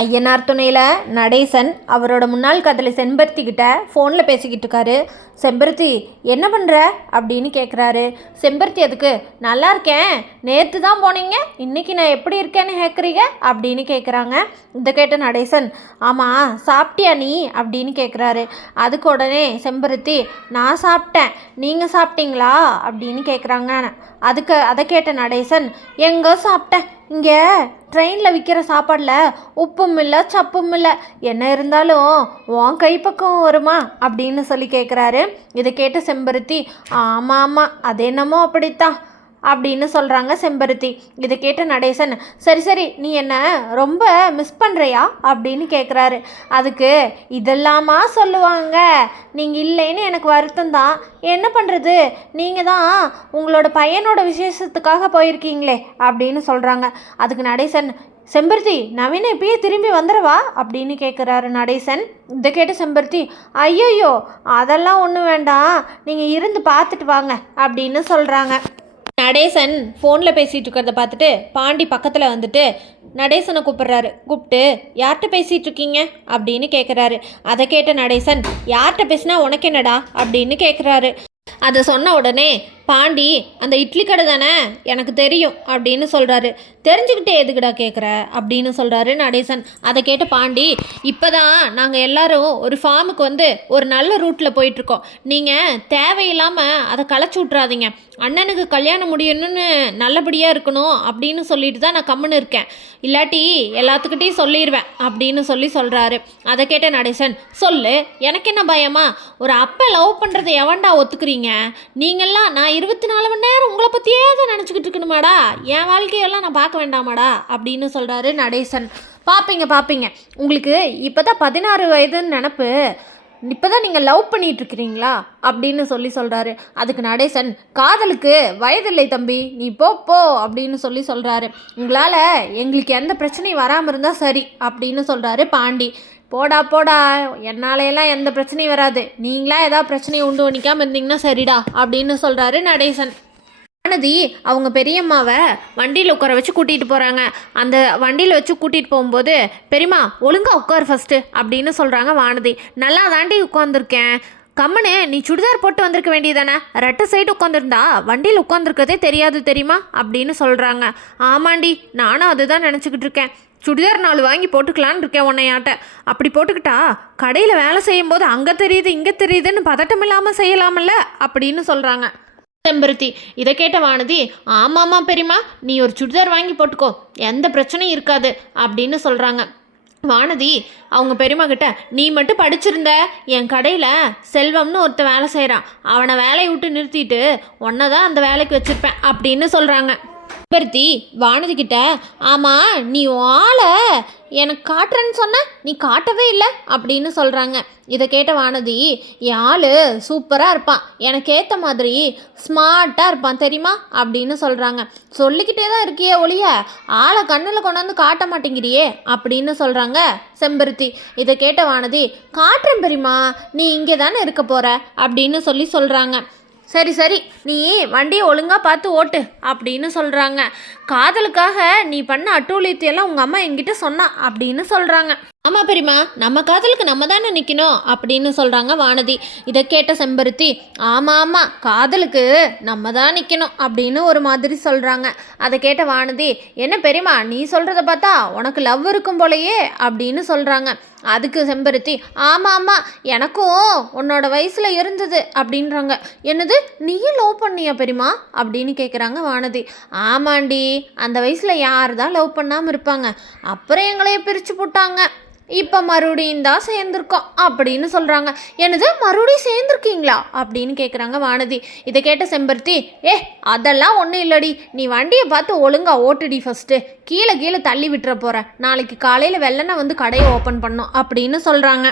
ஐயனார் துணையில் நடேசன் அவரோட முன்னாள் காதலி செம்பருத்தி கிட்ட ஃபோனில் பேசிக்கிட்டு இருக்காரு. செம்பருத்தி என்ன பண்ணுற அப்படின்னு கேட்குறாரு. செம்பருத்தி அதுக்கு நல்லா இருக்கேன், நேற்று தான் போனீங்க, இன்றைக்கி நான் எப்படி இருக்கேன்னு கேட்குறீங்க அப்படின்னு கேட்குறாங்க. இதை கேட்ட நடேசன் ஆமாம் சாப்பிட்டியா நீ அப்படின்னு கேட்குறாரு. அதுக்கு உடனே செம்பருத்தி நான் சாப்பிட்டேன், நீங்கள் சாப்பிட்டீங்களா அப்படின்னு கேட்குறாங்க. அதை கேட்ட நடேசன் எங்கே சாப்பிட்டேன், இங்கே ட்ரெயினில் விற்கிற சாப்பாடில் உப்பும் இல்லை சப்பும் இல்லை, என்ன இருந்தாலும் உன் கைப்பக்கம் வருமா அப்படின்னு சொல்லி கேட்குறாரு. இதை கேட்ட செம்பருத்தி ஆமாம் ஆமாம் அது என்னமோ அப்படித்தான் அப்படின்னு சொல்கிறாங்க செம்பருத்தி. இதை கேட்ட நடேசன் சரி நீ என்ன ரொம்ப மிஸ் பண்ணுறியா அப்படின்னு கேட்குறாரு. அதுக்கு இதெல்லாமா சொல்லுவாங்க, நீங்கள் இல்லைன்னு எனக்கு வருத்தம் தான், என்ன பண்ணுறது, நீங்கள் தான் உங்களோட பையனோட விசேஷத்துக்காக போயிருக்கீங்களே அப்படின்னு சொல்கிறாங்க. அதுக்கு நடேசன் செம்பருத்தி நவீன இப்பயே திரும்பி வந்துடுவா அப்படின்னு கேட்குறாரு நடேசன். இதை கேட்ட செம்பருத்தி ஐயோ அதெல்லாம் ஒன்றும் வேண்டாம், நீங்கள் இருந்து பார்த்துட்டு வாங்க அப்படின்னு சொல்கிறாங்க. நடேசன் ஃபோனில் பேசிகிட்டு இருக்கிறத பார்த்துட்டு பாண்டி பக்கத்தில் வந்துட்டு நடேசனை கூப்பிட்றாரு. கூப்பிட்டு யார்கிட்ட பேசிகிட்டு இருக்கீங்க அப்படின்னு கேட்குறாரு. அதை கேட்ட நடேசன் யார்கிட்ட பேசினா உனக்கு என்னடா அப்படின்னு கேட்குறாரு. அதை சொன்ன உடனே பாண்டி அந்த இட்லி கடை தானே எனக்கு தெரியும் அப்படின்னு சொல்கிறாரு. தெரிஞ்சுக்கிட்டே எதுக்குடா கேட்குற அப்படின்னு சொல்கிறாரு நடேசன். அதை கேட்ட பாண்டி இப்போ தான் நாங்கள் எல்லோரும் ஒரு ஃபார்முக்கு வந்து ஒரு நல்ல ரூட்டில் போயிட்டுருக்கோம், நீங்கள் தேவையில்லாமல் அதை களைச்சி விட்றாதீங்க, அண்ணனுக்கு கல்யாணம் முடியணும்னு நல்லபடியாக இருக்கணும் அப்படின்னு சொல்லிட்டு தான் நான் கம்முன்னு இருக்கேன், இல்லாட்டி எல்லாத்துக்கிட்டையும் சொல்லிடுவேன் அப்படின்னு சொல்கிறாரு. அதை கேட்ட நடேசன் சொல்லு எனக்கு என்ன பயமா, ஒரு அப்போ லவ் பண்ணுறதை எவன்டா ஒத்துக்கிறீங்க, நீங்கள்லாம் நான் 24 மணி நேரம் உங்களை பற்றியே தான் நினச்சிக்கிட்டு இருக்கணுமாடா, என் வாழ்க்கையெல்லாம் நான் பார்க்க வேண்டாமாடா அப்படின்னு சொல்கிறாரு நடேசன். பார்ப்பீங்க உங்களுக்கு இப்போ தான் 16 வயதுன்னு நினப்பு, இப்போ தான் நீங்கள் லவ் பண்ணிகிட்ருக்கிறீங்களா அப்படின்னு சொல்கிறாரு. அதுக்கு நடேசன் காதலுக்கு வயதில்லை தம்பி, நீ போ அப்படின்னு சொல்கிறாரு. உங்களால் எங்களுக்கு எந்த பிரச்சனையும் வராமல் இருந்தால் சரி அப்படின்னு சொல்கிறாரு பாண்டி. போடா என்னாலையெல்லாம் எந்த பிரச்சனையும் வராது, நீங்களா ஏதாவது பிரச்சனையை உண்டு பண்ணிக்காமல் இருந்தீங்கன்னா சரிடா அப்படின்னு சொல்கிறாரு நடேசன். வானதி அவங்க பெரியம்மாவை வண்டியில் உட்கார வச்சு கூட்டிகிட்டு போகிறாங்க. அந்த வண்டியில் வச்சு கூட்டிகிட்டு போகும்போது பெரியம்மா ஒழுங்காக உட்கார் ஃபஸ்ட்டு அப்படின்னு சொல்கிறாங்க வானதி. நல்லா தாண்டி உட்காந்துருக்கேன், கம்மனு நீ சுடிதார் போட்டு வந்திருக்க வேண்டியதானே, ரெட்டை சைடு உட்காந்துருந்தா வண்டியில் உட்காந்துருக்கதே தெரியாது தெரியுமா அப்படின்னு சொல்கிறாங்க. ஆமாண்டி நானும் அதுதான் நினச்சிக்கிட்டு இருக்கேன், சுடிதார் 4 வாங்கி போட்டுக்கலான்னு இருக்கேன் உன்னையாட்ட, அப்படி போட்டுக்கிட்டா கடையில் வேலை செய்யும்போது அங்கே தெரியுது இங்கே தெரியுதுன்னு பதட்டம் இல்லாமல் செய்யலாமல்ல அப்படின்னு சொல்கிறாங்க செம்பருத்தி. இதை கேட்ட வானதி ஆமாம்மா பெரியம்மா, நீ ஒரு சுடிதார் வாங்கி போட்டுக்கோ, எந்த பிரச்சனையும் இருக்காது அப்படின்னு சொல்கிறாங்க. வானதி அவங்க பெரியம்மா கிட்ட நீ மட்டும் படிச்சிருந்த, என் கடையில் செல்வம்னு ஒருத்த வேலை செய்கிறான், அவனை வேலையை விட்டு நிறுத்திட்டு உன்னை தான் அந்த வேலைக்கு வச்சுருப்பேன் அப்படின்னு சொல்கிறாங்க. செம்பருத்தி வானதி கிட்ட ஆமாம் நீ ஆளை எனக்கு காட்டுறேன்னு சொன்ன, நீ காட்டவே இல்லை அப்படின்னு சொல்கிறாங்க. இதை கேட்ட வானதி என் ஆள் சூப்பராக இருப்பான், எனக்கு ஏற்ற மாதிரி ஸ்மார்ட்டாக இருப்பான் தெரியுமா அப்படின்னு சொல்கிறாங்க. சொல்லிக்கிட்டே தான் இருக்கியே ஒழிய ஆளை கண்ணில் கொண்டாந்து காட்ட மாட்டேங்கிறியே அப்படின்னு சொல்கிறாங்க செம்பருத்தி. இதை கேட்ட வானதி காட்டுறேன் பெரியம்மா, நீ இங்கே தானே இருக்க போகிற அப்படின்னு சொல்கிறாங்க. சரி நீ வண்டியை ஒழுங்காக பார்த்து ஓட்டு அப்படின்னு சொல்கிறாங்க. காதலுக்காக நீ பண்ண அட்டூழியத்தையெல்லாம் உங்கள் அம்மா என்கிட்ட சொன்னா அப்படின்னு சொல்கிறாங்க. ஆமாம் பெரியம்மா, நம்ம காதலுக்கு நம்ம தானே நிற்கணும் அப்படின்னு சொல்கிறாங்க வானதி. இதை கேட்ட செம்பருத்தி ஆமாம் காதலுக்கு நம்ம தான் நிற்கணும் அப்படின்னு ஒரு மாதிரி சொல்கிறாங்க. அதை கேட்ட வானதி என்ன பெரியம்மா நீ சொல்கிறத பார்த்தா உனக்கு லவ் இருக்கும் போலையே அப்படின்னு சொல்கிறாங்க. அதுக்கு செம்பருத்தி ஆமாம் எனக்கும் உன்னோட வயசில் இருந்தது அப்படின்றாங்க. என்னது நீயும் லவ் பண்ணியா பெரியம்மா அப்படின்னு கேட்குறாங்க வானதி. ஆமாண்டி, அந்த வயசில் யார் தான் லவ் பண்ணாமல் இருப்பாங்க, அப்புறம் எங்களையே பிரித்து போட்டாங்க, இப்போ மறுபடியும் தான் சேர்ந்துருக்கோம் அப்படின்னு சொல்கிறாங்க. என்னது மறுபடியும் சேர்ந்துருக்கீங்களா அப்படின்னு கேட்குறாங்க வானதி. இதை கேட்ட செம்பருத்தி அதெல்லாம் ஒன்றும் இல்லடி, நீ வண்டியை பார்த்து ஒழுங்காக ஓட்டுடி ஃபஸ்ட்டு, கீழே தள்ளி விட்டுற போகிற, நாளைக்கு காலையில் வெள்ளனை வந்து கடையை ஓப்பன் பண்ணோம் அப்படின்னு சொல்கிறாங்க.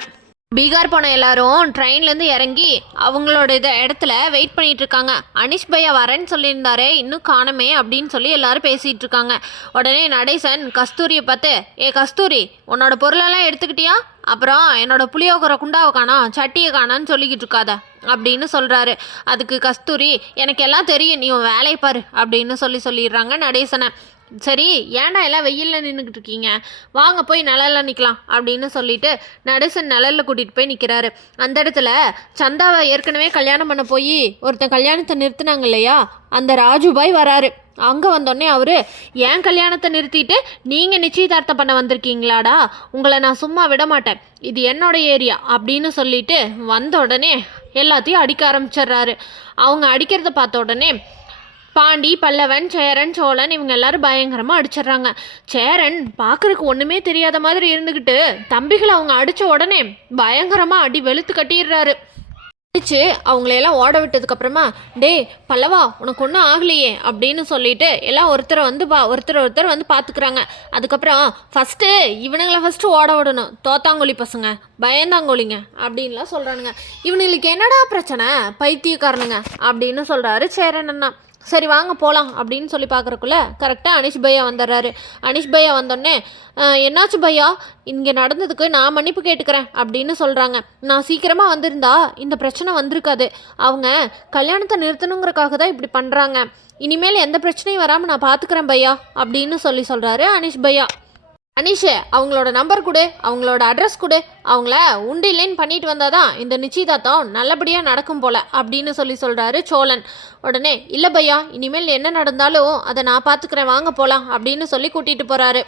பீகார் போன எல்லாரும் ட்ரெயின்லேருந்து இறங்கி அவங்களோட இடத்துல வெயிட் பண்ணிகிட்டு இருக்காங்க. அனிஷ் பையா வரேன்னு சொல்லியிருந்தாரு, இன்னும் காணமே அப்படின்னு சொல்லி எல்லாரும் பேசிகிட்டு இருக்காங்க. உடனே நடேசன் கஸ்தூரியை பார்த்து கஸ்தூரி உன்னோட பொருளெல்லாம் எடுத்துக்கிட்டியா, அப்புறம் என்னோட புளியோகரை குண்டாவை காணோம் சட்டியை காணான்னு சொல்லிக்கிட்டு இருக்காத அப்படின்னு சொல்கிறாரு. அதுக்கு கஸ்தூரி எனக்கு எல்லாம் தெரியும், நீ உன் வேலையை பாரு அப்படின்னு சொல்லிடுறாங்க நடேசனை. சரி ஏன்டா எல்லாம் வெயிலில் நின்றுக்கிட்டு இருக்கீங்க, வாங்க போய் நிழல்ல நிற்கலாம் அப்படின்னு சொல்லிட்டு நடேசன் நிழல்ல கூட்டிகிட்டு போய் நிற்கிறாரு. அந்த இடத்துல சந்தாவை ஏற்கனவே கல்யாணம் பண்ண போய் ஒருத்தன் கல்யாணத்தை நிறுத்தினாங்க இல்லையா, அந்த ராஜுபாய் வராரு. அங்கே வந்தோடனே அவர் ஏன் கல்யாணத்தை நிறுத்திட்டு நீங்கள் நிச்சயதார்த்தம் பண்ண வந்திருக்கீங்களாடா, உங்களை நான் சும்மா விட மாட்டேன், இது என்னோட ஏரியா அப்படின்னு சொல்லிட்டு வந்த உடனே எல்லாத்தையும் அடிக்க ஆரம்பிச்சிடுறாரு. அவங்க அடிக்கிறத பார்த்த உடனே பாண்டி, பல்லவன், சேரன், சோழன் இவங்க எல்லாரும் பயங்கரமாக அடிச்சிடுறாங்க. சேரன் பார்க்குறதுக்கு ஒன்றுமே தெரியாத மாதிரி இருந்துக்கிட்டு தம்பிகளை அவங்க அடித்த உடனே பயங்கரமாக அடி வெளுத்து கட்டிடுறாரு. அடிச்சு அவங்களையெல்லாம் ஓட விட்டதுக்கப்புறமா, டே பல்லவா உனக்கு ஒன்றும் ஆகலையே அப்படின்னு சொல்லிட்டு எல்லாம் ஒருத்தர் வந்து பார்த்துக்குறாங்க. அதுக்கப்புறம் இவனுங்களை ஃபஸ்ட்டு ஓட விடணும், தோத்தாங்கோழி பசங்க, பயந்தாங்கோழிங்க அப்படின்லாம் சொல்கிறானுங்க. இவனுங்களுக்கு என்னடா பிரச்சனை, பைத்தியக்காரனுங்க அப்படின்னு சொல்கிறாரு சேரன் அண்ணா. சரி வாங்க போகலாம் அப்படின்னு சொல்லி பார்க்குறக்குள்ள கரெக்டாக அனீஷ் பையா வந்துடுறாரு. அனீஷ் பையா வந்தோடனே, என்னாச்சு பையா, இங்கே நடந்ததுக்கு நான் மன்னிப்பு கேட்டுக்கிறேன் அப்படின்னு சொல்கிறாங்க. நான் சீக்கிரமாக வந்திருந்தா இந்த பிரச்சனை வந்திருக்காது, அவங்க கல்யாணத்தை நிறுத்தணுங்கிறக்காக தான் இப்படி பண்ணுறாங்க, இனிமேல் எந்த பிரச்சனையும் வராமல் நான் பார்த்துக்கிறேன் பையா அப்படின்னு சொல்கிறாரு அனீஷ் பையா. அனீஷே, அவங்களோட நம்பர் கொடு, அவங்களோட அட்ரஸ் கொடு, அவங்கள உண்டு இல்லைன்னு பண்ணிட்டு வந்தால் தான் இந்த நிச்சயதார்த்தம் நல்லபடியாக நடக்கும் போல் அப்படின்னு சொல்கிறாரு சோழன். உடனே, இல்லை பையா, இனிமேல் என்ன நடந்தாலும் அதை நான் பார்த்துக்கிறேன், வாங்க போகலாம் அப்படின்னு சொல்லி கூட்டிகிட்டு போகிறாரு.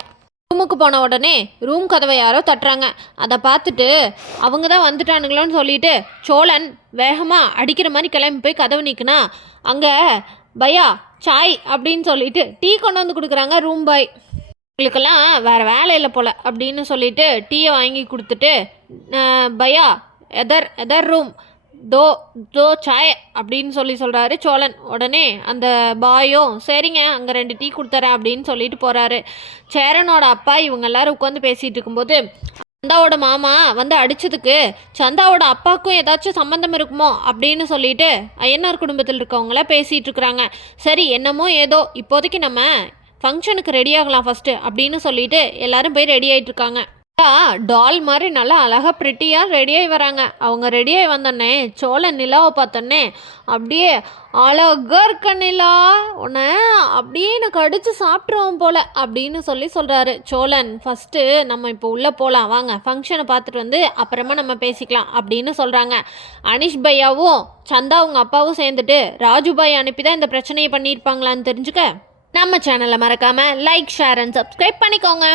ரூமுக்கு போன உடனே ரூம் கதவை யாரோ தட்டுறாங்க. அதை பார்த்துட்டு அவங்க தான் வந்துட்டானுங்களோன்னு சொல்லிட்டு சோழன் வேகமாக அடிக்கிற மாதிரி கிளம்பி போய் கதவு நிற்குனா, அங்கே பையா சாய் அப்படின்னு சொல்லிட்டு டீ கொண்டு வந்து கொடுக்குறாங்க ரூம் பாய். உங்களுக்கெல்லாம் வேறு வேலை இல்லை போல் அப்படின்னு சொல்லிட்டு டீயை வாங்கி கொடுத்துட்டு, பையா எதர் ரூம் தோ சாய் அப்படின்னு சொல்கிறாரு சோழன். உடனே அந்த பாயும் சரிங்க அங்கே 2 டீ கொடுத்துறேன் அப்படின்னு சொல்லிட்டு போகிறாரு. சேரனோட அப்பா இவங்க எல்லாரும் உட்காந்து பேசிகிட்டு இருக்கும்போது, சந்தாவோட மாமா வந்து அடித்ததுக்கு சந்தாவோட அப்பாவுக்கும் ஏதாச்சும் சம்மந்தம் இருக்குமோ அப்படின்னு சொல்லிட்டு ஐயனார் குடும்பத்தில் இருக்கவங்கள பேசிகிட்டு இருக்கிறாங்க. சரி என்னமோ ஏதோ இப்போதைக்கு நம்ம ஃபங்க்ஷனுக்கு ரெடி ஆகலாம் ஃபஸ்ட்டு அப்படின்னு சொல்லிட்டு எல்லாரும் போய் ரெடி ஆகிட்டு இருக்காங்க. டால் மாதிரி நல்லா அழகாக ப்ரிட்டியாக ரெடியாகி வராங்க. அவங்க ரெடியாகி வந்தோடனே சோழன் நிலாவை பார்த்தோன்னே, அப்படியே அழகாக இருக்க நிலா, உன்னை அப்படியே எனக்கு அடித்து சாப்பிட்ருவோம் போல் அப்படின்னு சொல்கிறாரு சோழன். ஃபஸ்ட்டு நம்ம இப்போ உள்ளே போகலாம் வாங்க, ஃபங்க்ஷனை பார்த்துட்டு வந்து அப்புறமா நம்ம பேசிக்கலாம் அப்படின்னு சொல்கிறாங்க. அனீஷ் பையாவும் சந்தா அவங்க அப்பாவும் சேர்ந்துட்டு ராஜுபாய் அனுப்பி தான் இந்த பிரச்சனையை பண்ணியிருப்பாங்களான்னு தெரிஞ்சுக்க நம்ம சேனலை மறக்காமல் லைக், ஷேர் அண்ட் சப்ஸ்கிரைப் பண்ணிக்கோங்க.